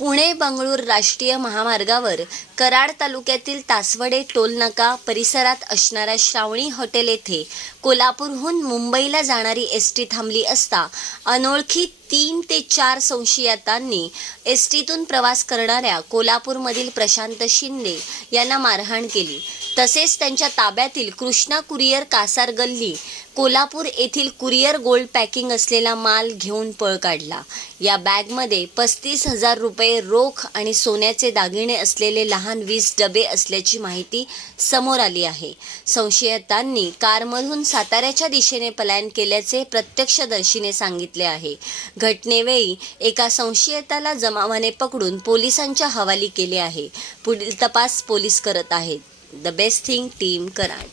पुणे बंगळूर राष्ट्रीय महामार्गावर कराड तालुक्यातील तासवडे टोलनाका परिसरात असणाऱ्या श्रावणी हॉटेल येथे कोल्हापूरहून मुंबईला जाणारी एस टी थांबली असता अनोळखी तीन ते चार संशयितांनी एस टीतून प्रवास करणाऱ्या कोल्हापूरमधील प्रशांत शिंदे यांना मारहाण केली. तसेच त्यांच्या ताब्यातील कृष्णा कुरिअर कासार गल्ली कोल्हापूर येथील कुरिअर गोल्ड पॅकिंग असलेला माल घेऊन पळ काढला. या बॅगमध्ये पस्तीस हजार रुपये रोख आणि सोन्याचे दागिने असलेले लहान वीस डबे असल्याची माहिती समोर आली आहे. संशयितांनी कारमधून साताऱ्याच्या दिशेने पलायन केल्याचे प्रत्यक्षदर्शीने सांगितले आहे. घटनेवेळी एका संशयिताला जमावाने पकडून पोलिसांच्या हवाली केले आहे. पुढील तपास पोलीस करत आहेत. The best thing team Karad.